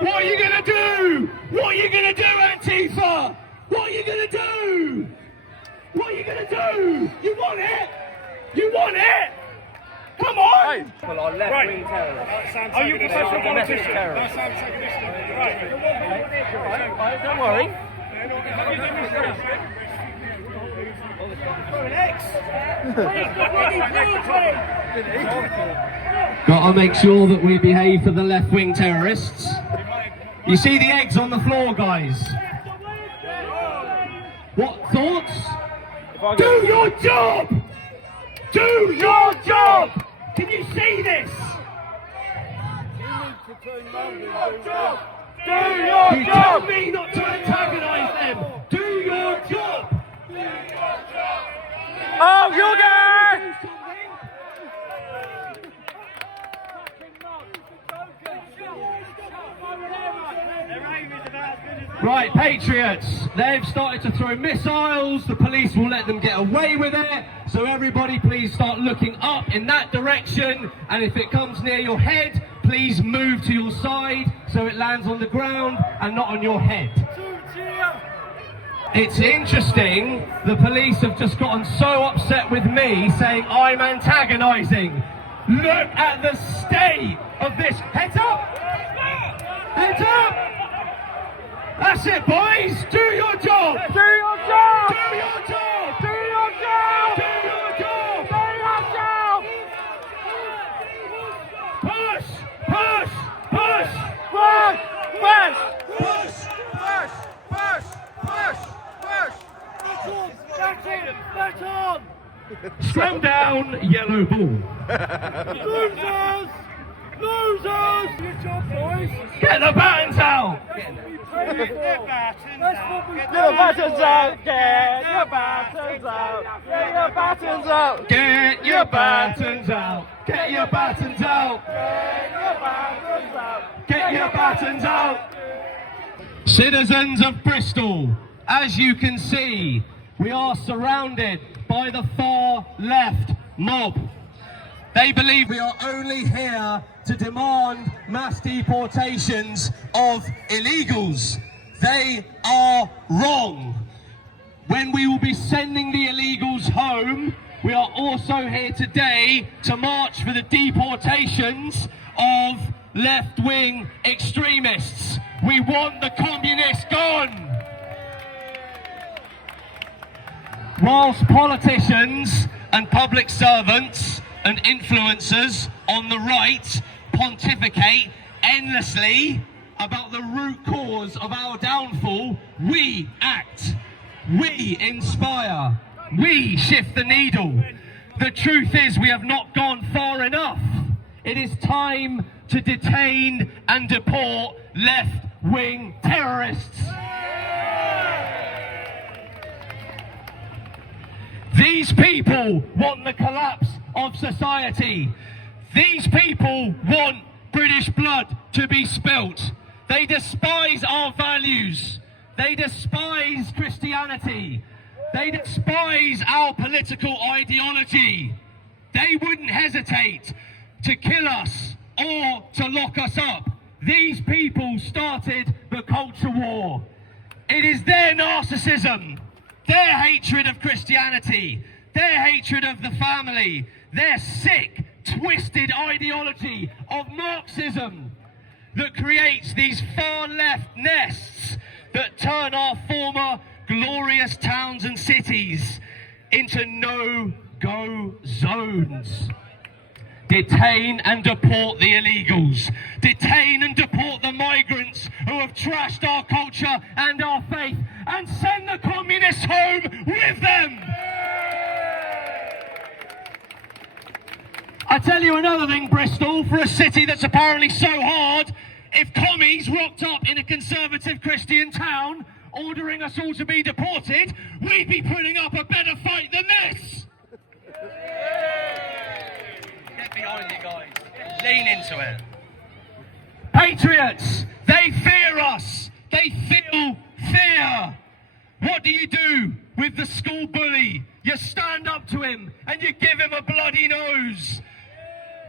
What are you gonna do? What are you gonna do, Antifa? What are you gonna do? What are you gonna do? You want it? You want it? Come on! Hey. Well, our left-wing terrorists. Are you a professional politician? Terrorists. Right, don't worry. Gotta make sure that we behave for the left-wing terrorists. You see the eggs on the floor, guys. What thoughts? Do your job! Do your job! Can you see this? Do your job! You tell me not to antagonise them. Do your job! Oh, you guys! Right, patriots, they've started to throw missiles, the police will let them get away with it, so everybody please start looking up in that direction, and if it comes near your head, please move to your side so it lands on the ground and not on your head. It's interesting, the police have just gotten so upset with me saying I'm antagonising. Look at the state of this. Heads up! Heads up! That's it, boys! Do your job! Do your job! Do your job! Do your job! Do your job! Do your job! Push! Push! Push! Push! Push! Push! Push! Push! Push! Push! That's it! That's on! Scrum down, yellow ball. Losers! Losers! Good job, boys! Get the battens out! Get the battens out! Get your battens out! Get your battens out! Get your battens out! Get your battens out! Get your battens out! Get your battens out! Citizens of Bristol, as you can see, we are surrounded by the far left mob. They believe we are only here to demand mass deportations of illegals. They are wrong. When we will be sending the illegals home, we are also here today to march for the deportations of left-wing extremists. We want the communists gone. Whilst politicians and public servants and influencers on the right pontificate endlessly about the root cause of our downfall, we act, we inspire, we shift the needle. The truth is we have not gone far enough. It is time to detain and deport left-wing terrorists. These people want the collapse of society. These people want British blood to be spilt. They despise our values. They despise Christianity. They despise our political ideology. They wouldn't hesitate to kill us or to lock us up. These people started the culture war. It is their narcissism, their hatred of Christianity, their hatred of the family, their sick, twisted ideology of Marxism that creates these far-left nests that turn our former glorious towns and cities into no-go zones. Detain and deport the illegals. Detain and deport the migrants who have trashed our culture and our faith, and send the communists home with them. I tell you another thing, Bristol, for a city that's apparently so hard, if Commies rocked up in a conservative Christian town, ordering us all to be deported, we'd be putting up a better fight than this. Get behind it, guys. Lean into it. Patriots, they fear us. They feel fear. What do you do with the school bully? You stand up to him and you give him a bloody nose.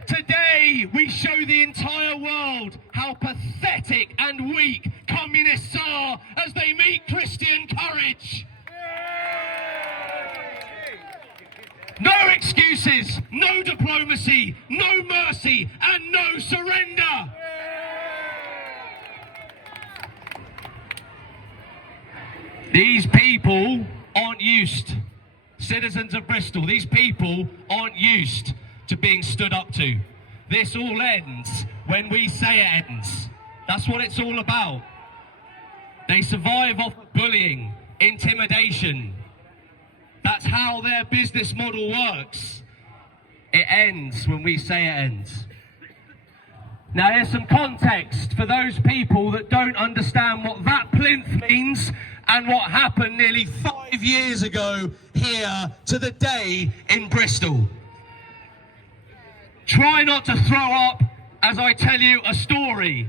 Today, we show the entire world how pathetic and weak communists are as they meet Christian courage. No excuses, no diplomacy, no mercy, and no surrender. These people aren't used, citizens of Bristol, these people aren't used to being stood up to. This all ends when we say it ends. That's what it's all about. They survive off of bullying, intimidation. That's how their business model works. It ends when we say it ends. Now here's some context for those people that don't understand what that plinth means and what happened nearly 5 years ago here to the day in Bristol. Try not to throw up as I tell you a story.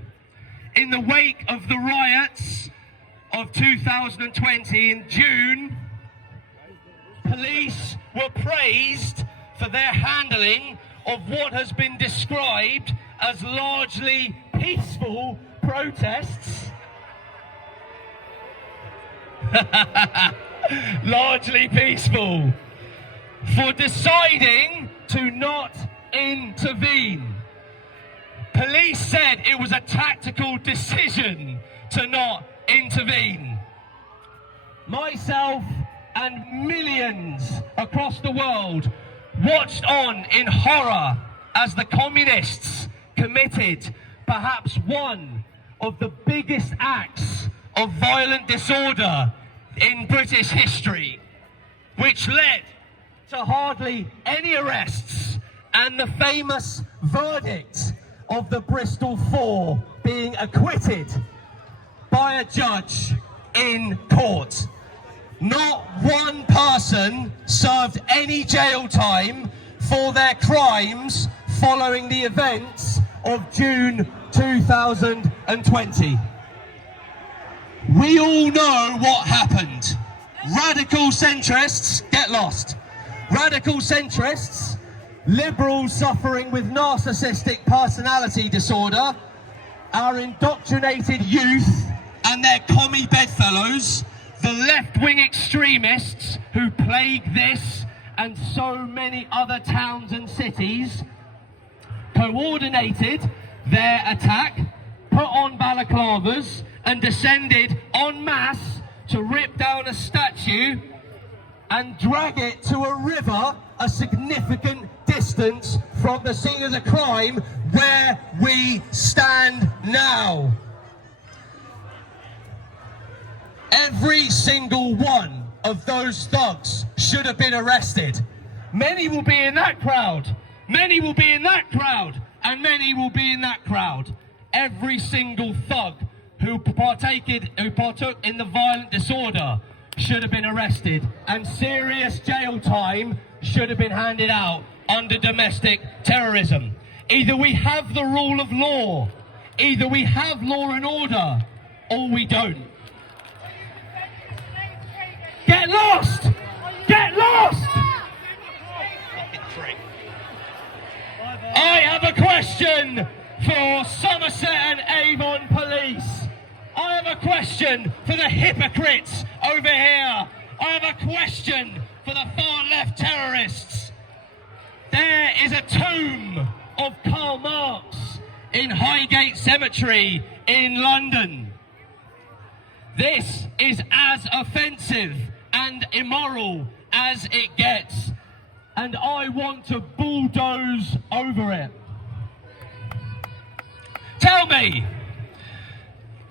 In the wake of the riots of 2020 in June, police were praised for their handling of what has been described as largely peaceful protests. Largely peaceful. For deciding to not intervene. Police said it was a tactical decision to not intervene. Myself and millions across the world watched on in horror as the communists committed perhaps one of the biggest acts of violent disorder in British history, which led to hardly any arrests and the famous verdict of the Bristol Four being acquitted by a judge in court. Not one person served any jail time for their crimes following the events of June 2020. We all know what happened. Radical centrists get lost. Radical centrists, liberals suffering with narcissistic personality disorder, our indoctrinated youth and their commie bedfellows, the left-wing extremists who plague this and so many other towns and cities, coordinated their attack, put on balaclavas and descended en masse to rip down a statue and drag it to a river a significant distance from the scene of the crime where we stand now. Every single one of those thugs should have been arrested. Many will be in that crowd. Many will be in that crowd. And many will be in that crowd. Every single thug who partook in the violent disorder should have been arrested, and serious jail time should have been handed out under domestic terrorism. Either we have the rule of law, either we have law and order, or we don't. Get lost! Get lost! I have a question for Somerset and Avon police. I have a question for the hypocrites over here. I have a question for the far left terrorists. There is a tomb of Karl Marx in Highgate Cemetery in London. This is as offensive and immoral as it gets, and I want to bulldoze over it. Tell me,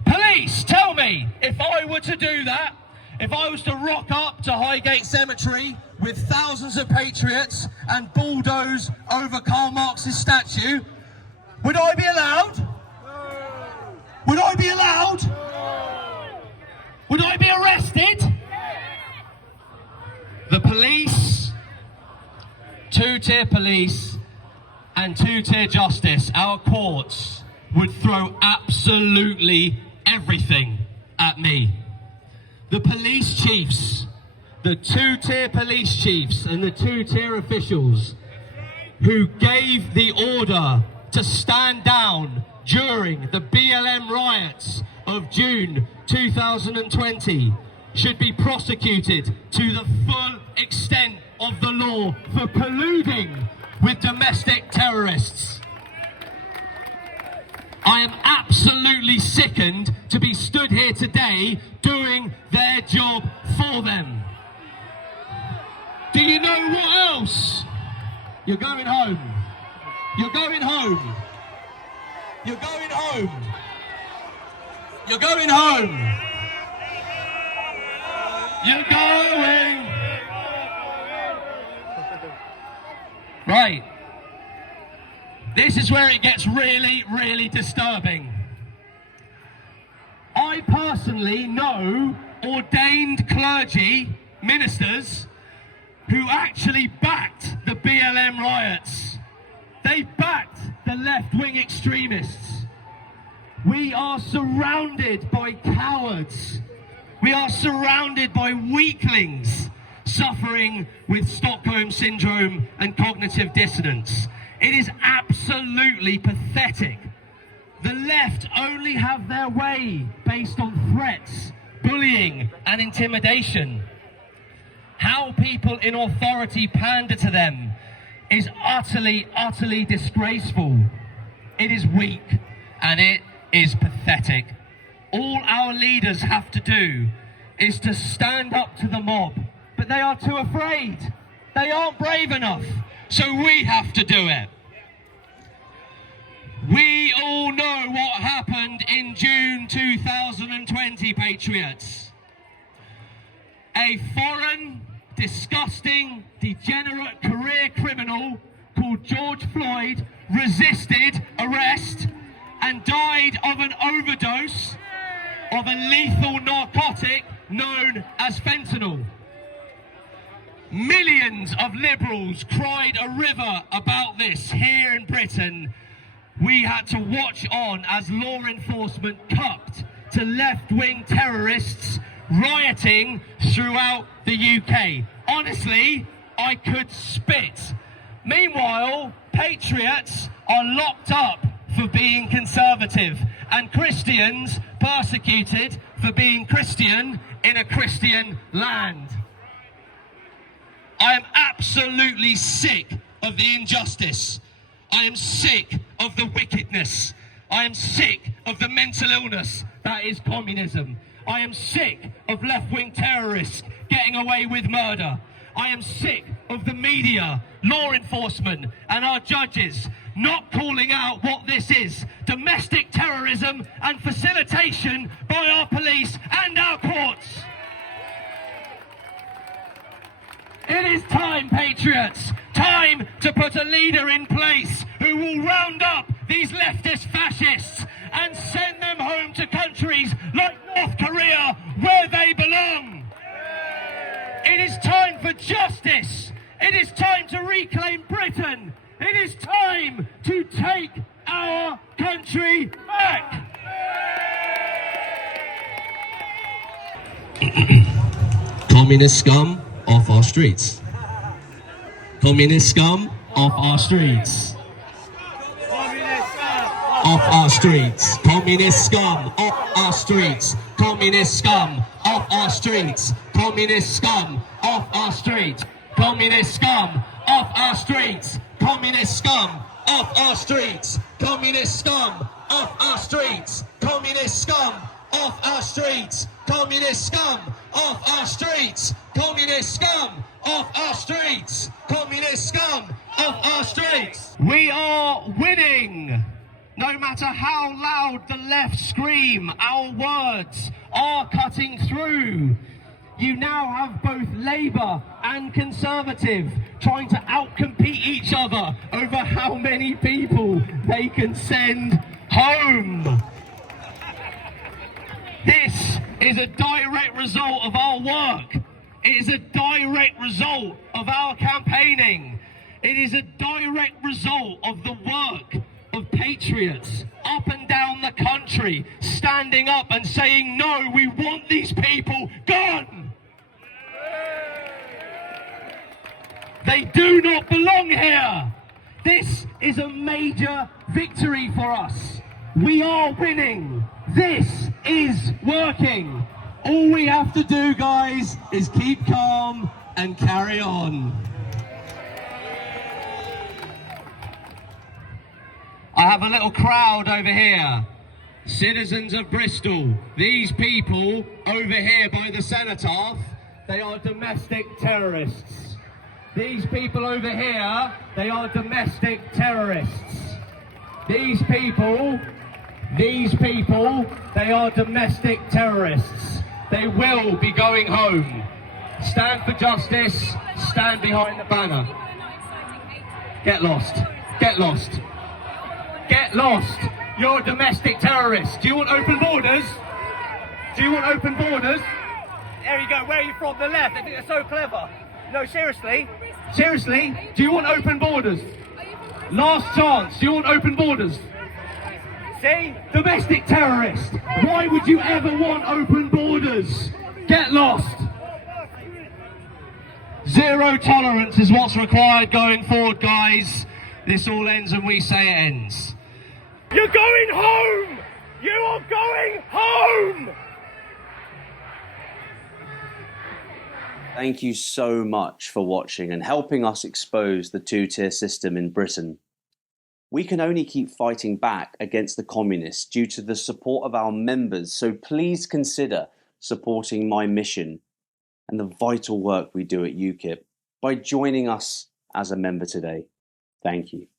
police, tell me, if I were to do that, if I was to rock up to Highgate Cemetery with thousands of patriots and bulldoze over Karl Marx's statue, would I be allowed? No. Would I be allowed? No. Would I be arrested, the police, two-tier police and two-tier justice, our courts, would throw absolutely everything at me. The police chiefs, the two-tier police chiefs and the two-tier officials who gave the order to stand down during the BLM riots of June 2020 should be prosecuted to the full extent of the law for colluding with domestic terrorists. I am absolutely sickened to be stood here today doing their job for them. Do you know what else? You're going home. You're going home. You're going home. You're going home. You're going. Right. This is where it gets really, really disturbing. I personally know ordained clergy, ministers, who actually backed the BLM riots. They backed the left-wing extremists. We are surrounded by cowards. We are surrounded by weaklings suffering with Stockholm Syndrome and cognitive dissonance. It is absolutely pathetic. The left only have their way based on threats, bullying and intimidation. How people in authority pander to them is utterly, utterly disgraceful. It is weak and it is pathetic. All our leaders have to do is to stand up to the mob, but they are too afraid. They aren't brave enough, so we have to do it. We all know what happened in June 2020, patriots. A foreign, disgusting, degenerate career criminal called George Floyd resisted arrest and died of an overdose of a lethal narcotic known as fentanyl. Millions of liberals cried a river about this here in Britain. We had to watch on as law enforcement cucked to left-wing terrorists rioting throughout the UK. Honestly, I could spit. Meanwhile, patriots are locked up for being conservative and Christians persecuted for being Christian in a Christian land. I am absolutely sick of the injustice. I am sick of the wickedness. I am sick of the mental illness that is communism. I am sick of left-wing terrorists getting away with murder. I am sick of the media, law enforcement and our judges not calling out what this is: domestic terrorism and facilitation by our police and our courts. It is time, patriots, time to put a leader in place who will round up these leftist fascists and send them home to countries like North Korea where they belong. It is time for justice. It is time to reclaim Britain. It is time to take our country back. Communist scum off our streets. Communist scum off our streets. Off our streets. Communist scum off our streets. Communist scum off our streets. Communist scum off our streets. Communist scum off our streets. Communist scum off our streets. Communist scum off our streets. Communist scum off our streets. Communist scum off our streets. Communist scum off our streets. Communist scum off our streets. We are winning. No matter how loud the left scream, our words are cutting through. You now have both Labour and Conservative trying to outcompete each other over how many people they can send home. This is a direct result of our work. It is a direct result of our campaigning. It is a direct result of the work of patriots up and down the country standing up and saying, no, we want these people gone. They do not belong here. This is a major victory for us. We are winning. This is working. All we have to do, guys, is keep calm and carry on. I have a little crowd over here. Citizens of Bristol. These people over here by the cenotaph, they are domestic terrorists. These people over here, they are domestic terrorists. These people, they are domestic terrorists. They will be going home. Stand for justice, stand behind the banner. Get lost, get lost. Get lost. You're a domestic terrorist. Do you want open borders? Do you want open borders? There you go. Where are you from? The left. They think they're so clever. No, seriously. Seriously? Do you want open borders? Last chance. Do you want open borders? See? Domestic terrorist. Why would you ever want open borders? Get lost. Zero tolerance is what's required going forward, guys. This all ends when we say it ends. You're going home! You are going home! Thank you so much for watching and helping us expose the two-tier system in Britain. We can only keep fighting back against the communists due to the support of our members, so please consider supporting my mission and the vital work we do at UKIP by joining us as a member today. Thank you.